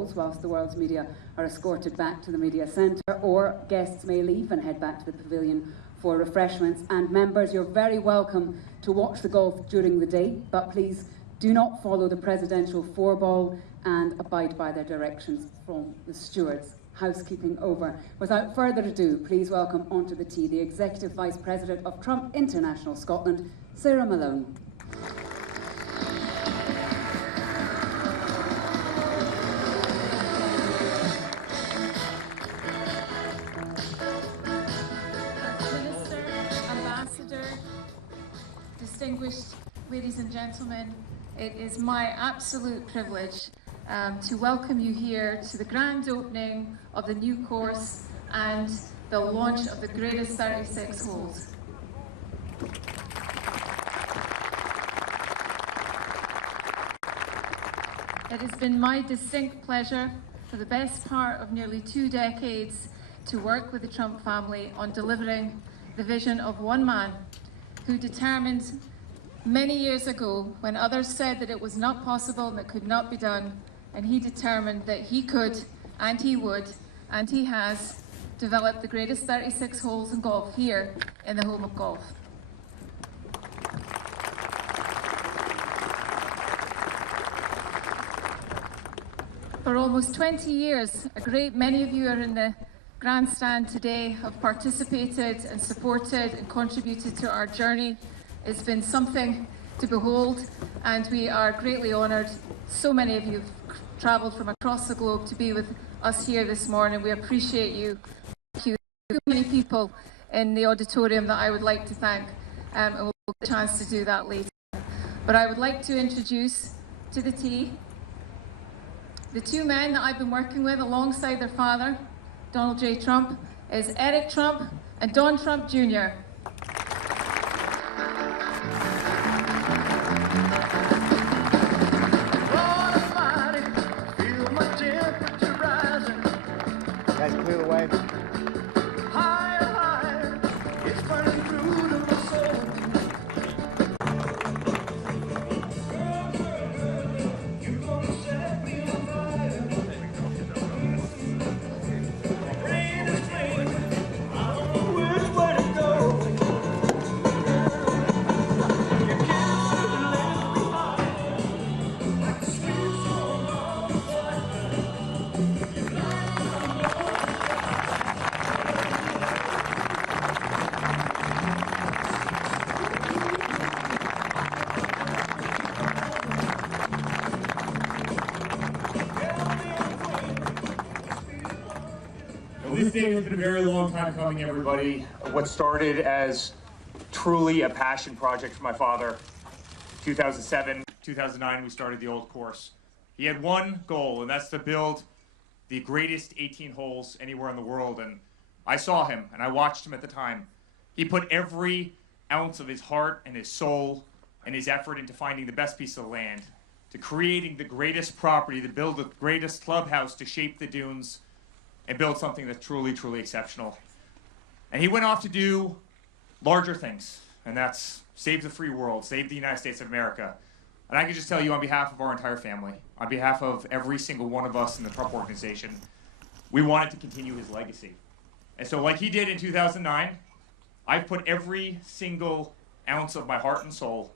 halls whilst the world's media are escorted back to the media centre, or guests may leave and head back to the pavilion for refreshments. And members, you're very welcome to watch the golf during the day, but please do not follow the presidential four-ball and abide by their directions from the stewards. Housekeeping over. Without further ado, please welcome onto the tee the Executive Vice President of Trump International Scotland, Sarah Malone. Minister, Ambassador, distinguished ladies and gentlemen, it is my absolute privilege to welcome you here to the grand opening of the new course and the launch of the greatest 36 holes. It has been my distinct pleasure for the best part of nearly 2 decades to work with the Trump family on delivering the vision of one man who determined many years ago, when others said that it was not possible and it could not be done, and he determined that he could, and he would, and he has developed the greatest 36 holes in golf here in the home of golf. For almost 20 years, a great many of you are in the grandstand today, have participated and supported and contributed to our journey. It's been something to behold, and we are greatly honoured. So many of you have travelled from across the globe to be with us here this morning. We appreciate you. Thank you. So many people in the auditorium that I would like to thank, and we'll get a chance to do that later. But I would like to introduce to the tee the two men that I've been working with alongside their father, Donald J. Trump, is Eric Trump and Don Trump Jr. Guys, clear the way. Higher, higher, it's burning through to my soul. You're gonna set me on fire. Rain is rain, I don't know which way to go. Your kisses left me high, like a sweet song on fire. This day has been a very long time coming, everybody. What started as truly a passion project for my father, 2007, 2009, we started the old course. He had one goal, and that's to build the greatest 18 holes anywhere in the world. And I saw him, and I watched him at the time. He put every ounce of his heart and his soul and his effort into finding the best piece of land, to creating the greatest property, to build the greatest clubhouse, to shape the dunes, and build something that's truly, truly exceptional. And he went off to do larger things, and that's save the free world, save the United States of America. And I can just tell you on behalf of our entire family, on behalf of every single one of us in the Trump organization, we wanted to continue his legacy. And so like he did in 2009, I've put every single ounce of my heart and soul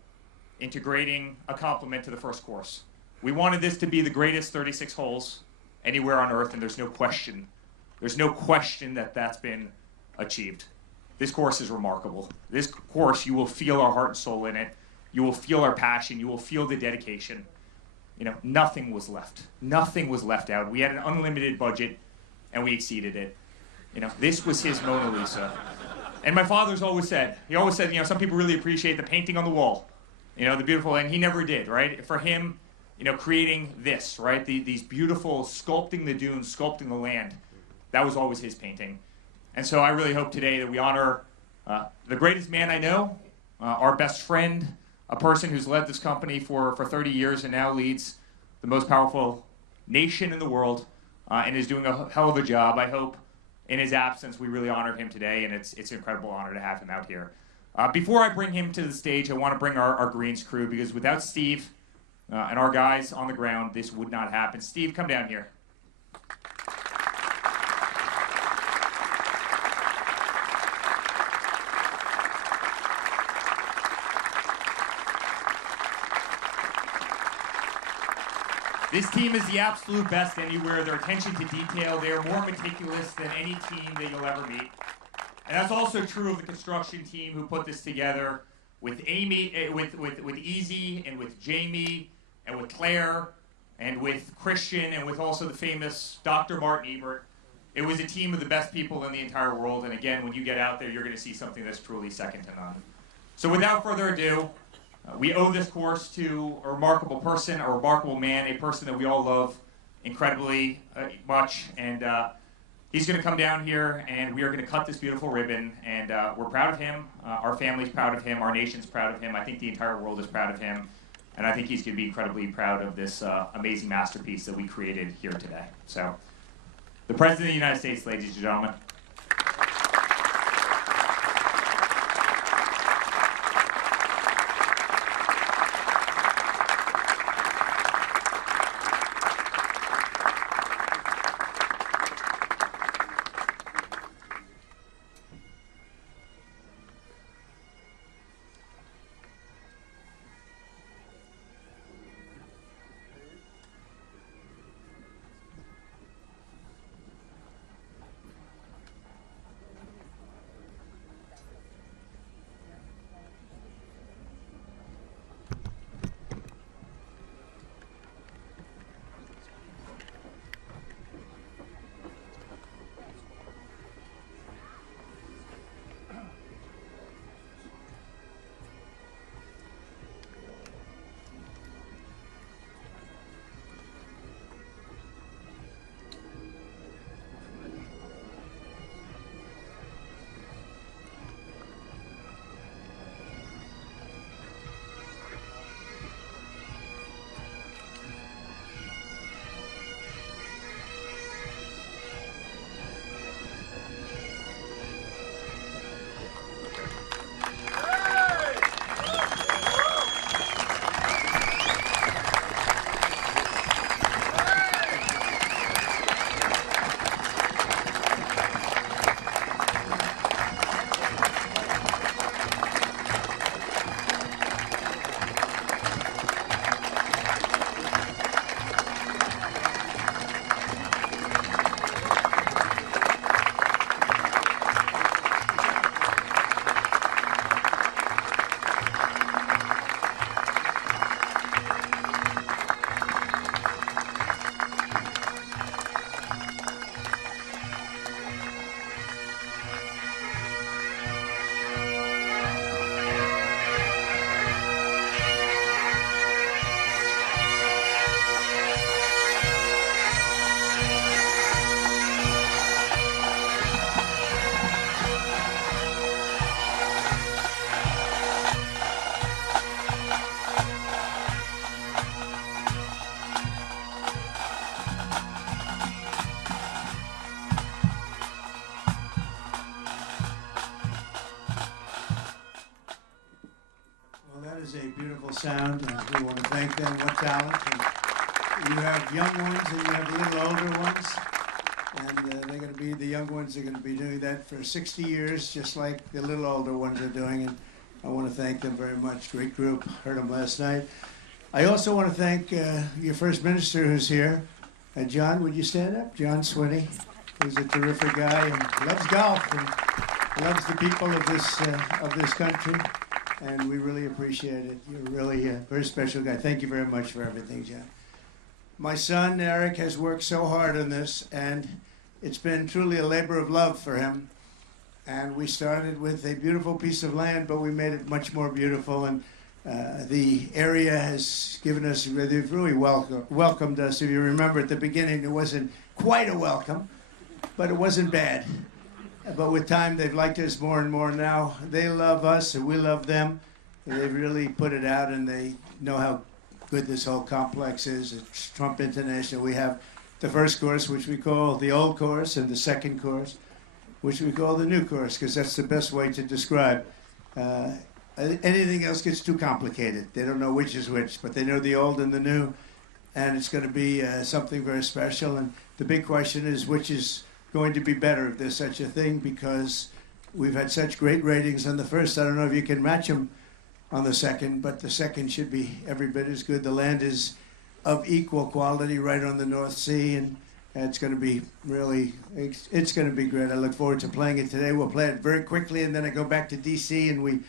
into creating a complement to the first course. We wanted this to be the greatest 36 holes anywhere on earth, and there's no question that that's been achieved. This course is remarkable. This course, you will feel our heart and soul in it. You will feel our passion. You will feel the dedication. You know, nothing was left. Nothing was left out. We had an unlimited budget, and we exceeded it. You know, this was his Mona Lisa. And my father's always said, you know, some people really appreciate the painting on the wall. You know, the beautiful, and he never did, right? For him, you know, creating this, right? These beautiful, sculpting the dunes, sculpting the land. That was always his painting. And so I really hope today that we honor the greatest man I know, our best friend, a person who's led this company for 30 years and now leads the most powerful nation in the world and is doing a hell of a job. I hope in his absence we really honor him today, and it's an incredible honor to have him out here. Before I bring him to the stage, I want to bring our greens crew, because without Steve and our guys on the ground, this would not happen. Steve, come down here. This team is the absolute best anywhere. Their attention to detail, they are more meticulous than any team that you'll ever meet. And that's also true of the construction team who put this together with Amy, with Easy, and with Jamie, and with Claire, and with Christian, and with also the famous Dr. Martin Ebert. It was a team of the best people in the entire world, and again, when you get out there, you're going to see something that's truly second to none. So without further ado, we owe this course to a remarkable person, a remarkable man, a person that we all love incredibly much, and he's going to come down here, and we are going to cut this beautiful ribbon, and we're proud of him. Our family's proud of him. Our nation's proud of him. I think the entire world is proud of him, and I think he's going to be incredibly proud of this amazing masterpiece that we created here today. So, the President of the United States, ladies and gentlemen. A beautiful sound, and we want to thank them. What talent! And you have young ones and you have little older ones, and they're going to be, the young ones are going to be doing that for 60 years, just like the little older ones are doing. And I want to thank them very much. Great group. Heard them last night. I also want to thank your First Minister who's here. John, would you stand up? John Swinney, who's a terrific guy and loves golf and loves the people of this country. And we really appreciate it. You're really a very special guy. Thank you very much for everything, John. My son, Eric, has worked so hard on this, and it's been truly a labor of love for him. And we started with a beautiful piece of land, but we made it much more beautiful. And the area has given us, they've really welcomed us. If you remember at the beginning, it wasn't quite a welcome, but it wasn't bad. But with time, they've liked us more and more now. They love us, and we love them. They've really put it out, and they know how good this whole complex is. It's Trump International. We have the first course, which we call the old course, and the second course, which we call the new course, because that's the best way to describe. Anything else gets too complicated. They don't know which is which, but they know the old and the new, and it's going to be something very special. And the big question is, which is going to be better, if there's such a thing, because we've had such great ratings on the first. I don't know if you can match them on the second, but the second should be every bit as good. The land is of equal quality right on the North Sea, and it's going to be really, it's going to be great. I look forward to playing it today. We'll play it very quickly, and then I go back to D.C. and we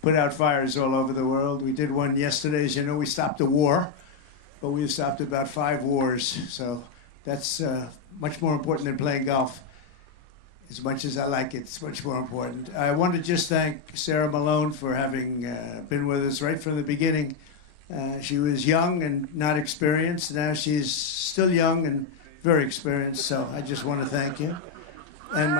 put out fires all over the world. We did one yesterday. As you know, we stopped a war, but we've stopped about 5 wars. So that's much more important than playing golf. As much as I like it, it's much more important. I want to just thank Sarah Malone for having been with us right from the beginning. She was young and not experienced. Now she's still young and very experienced. So I just want to thank you. And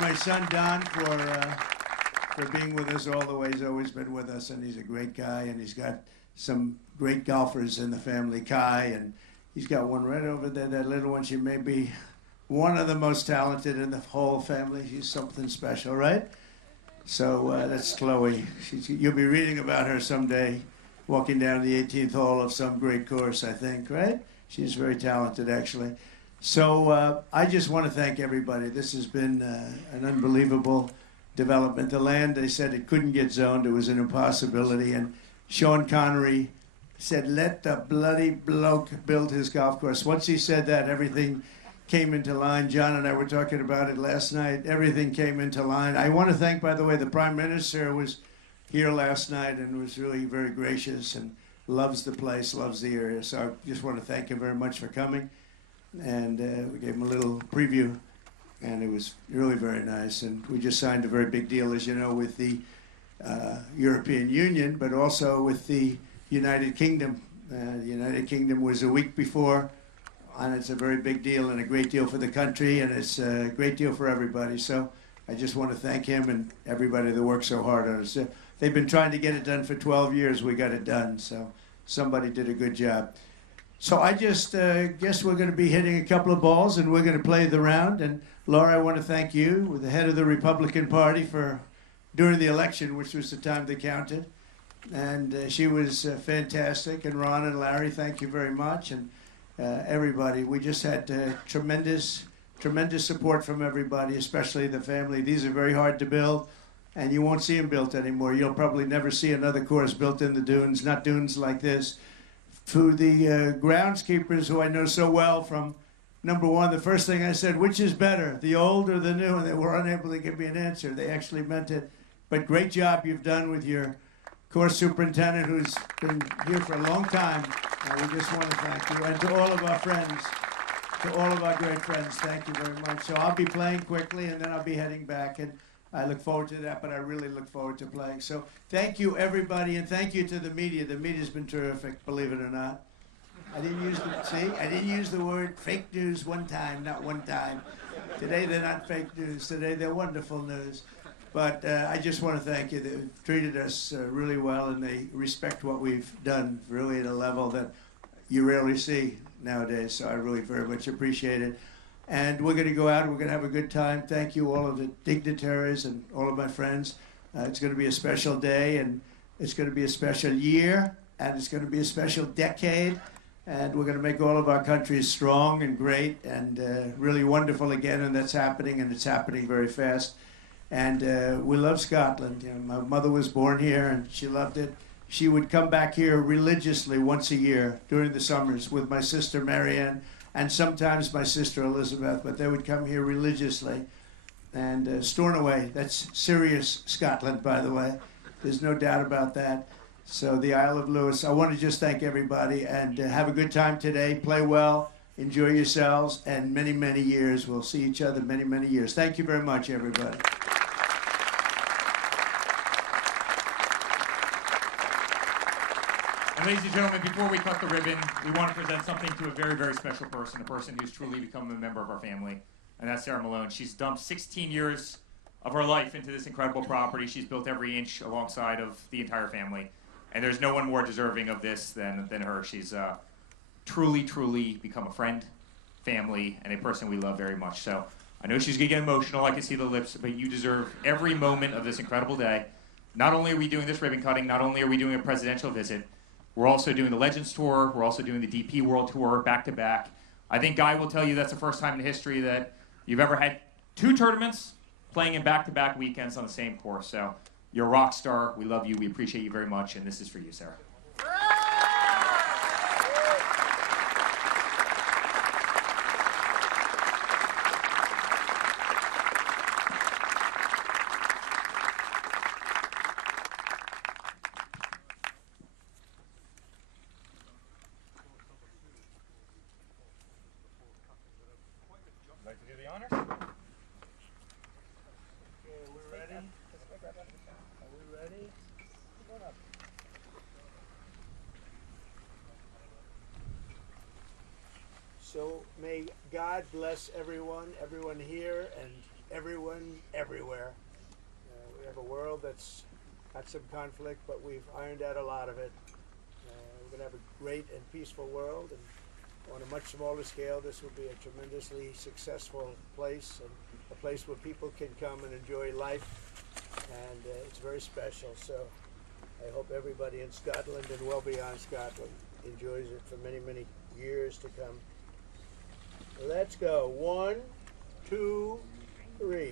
my son Don for being with us all the way. He's always been with us, and he's a great guy. And he's got some great golfers in the family, Kai, and he's got one right over there, that little one. She may be one of the most talented in the whole family. She's something special, right? So that's Chloe. You'll be reading about her someday, walking down the 18th hole of some great course, I think, right? She's very talented, actually. So I just want to thank everybody. This has been an unbelievable development. The land, they said it couldn't get zoned. It was an impossibility. And Sean Connery said, let the bloody bloke build his golf course. Once he said that, everything came into line. John and I were talking about it last night. Everything came into line. I want to thank, by the way, the Prime Minister was here last night and was really very gracious and loves the place, loves the area. So I just want to thank him very much for coming. And we gave him a little preview, and it was really very nice. And we just signed a very big deal, as you know, with the European Union, but also with the United Kingdom. The United Kingdom was a week before, and it's a very big deal and a great deal for the country, and it's a great deal for everybody. So I just want to thank him and everybody that worked so hard on it. They've been trying to get it done for 12 years. We got it done, so somebody did a good job. So I just guess we're going to be hitting a couple of balls, and we're going to play the round. And Laura, I want to thank you, the head of the Republican Party, for during the election, which was the time they counted. And she was fantastic. And Ron and Larry, thank you very much. And everybody, we just had tremendous support from everybody, especially the family. These are very hard to build, and you won't see them built anymore. You'll probably never see another course built in the dunes, not dunes like this. To the groundskeepers who I know so well from number one, the first thing I said, which is better, the old or the new? And they were unable to give me an answer. They actually meant it. But great job you've done with your course superintendent, who's been here for a long time. We just want to thank you. And to all of our friends, to all of our great friends, thank you very much. So I'll be playing quickly, and then I'll be heading back. And I look forward to that, but I really look forward to playing. So thank you, everybody, and thank you to the media. The media's been terrific, believe it or not. I didn't use the word fake news one time, not one time. Today they're not fake news. Today they're wonderful news. But I just want to thank you. They've treated us really well, and they respect what we've done really at a level that you rarely see nowadays. So I really very much appreciate it. And we're going to go out and we're going to have a good time. Thank you, all of the dignitaries and all of my friends. It's going to be a special day, and it's going to be a special year, and it's going to be a special decade. And we're going to make all of our countries strong and great and really wonderful again. And that's happening, and it's happening very fast. And we love Scotland. You know, my mother was born here, and she loved it. She would come back here religiously once a year during the summers with my sister Marianne, and sometimes my sister Elizabeth, but they would come here religiously. And Stornoway, that's serious Scotland, by the way. There's no doubt about that. So the Isle of Lewis, I want to just thank everybody, and have a good time today. Play well, enjoy yourselves, and many, many years. We'll see each other many, many years. Thank you very much, everybody. And ladies and gentlemen, before we cut the ribbon, we want to present something to a very, very special person, a person who's truly become a member of our family, and that's Sarah Malone. She's dumped 16 years of her life into this incredible property. She's built every inch alongside of the entire family, and there's no one more deserving of this than her. She's truly, truly become a friend, family, and a person we love very much. So I know she's going to get emotional. I can see the lips, but you deserve every moment of this incredible day. Not only are we doing this ribbon cutting, not only are we doing a presidential visit, we're also doing the Legends Tour. We're also doing the DP World Tour back-to-back. I think Guy will tell you that's the first time in history that you've ever had 2 tournaments playing in back-to-back weekends on the same course. So you're a rock star. We love you. We appreciate you very much. And this is for you, Sarah. So may God bless everyone here, and everyone everywhere. We have a world that's had some conflict, but we've ironed out a lot of it. We're going to have a great and peaceful world, and on a much smaller scale, this will be a tremendously successful place, and a place where people can come and enjoy life, and it's very special. So I hope everybody in Scotland and well beyond Scotland enjoys it for many, many years to come. Let's go. 1, 2, 3.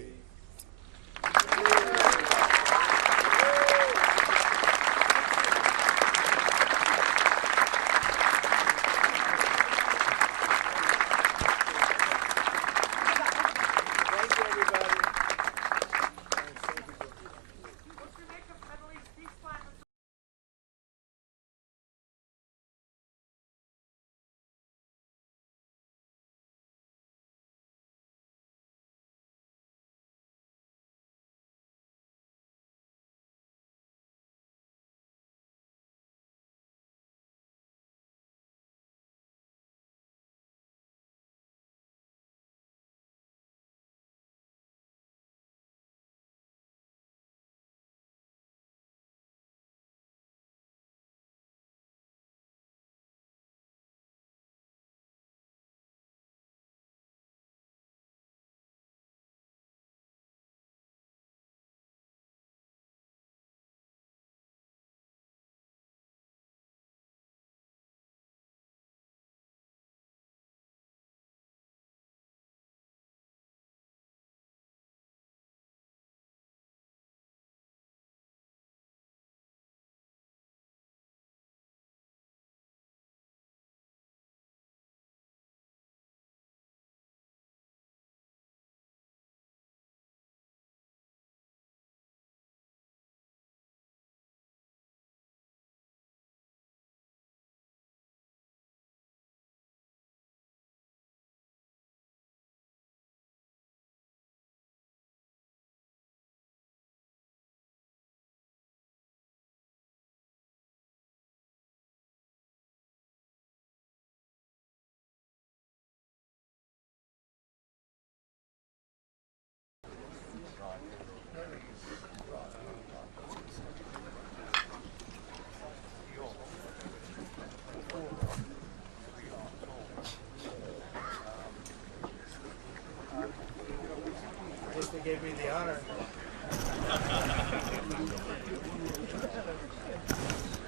They gave me the honor.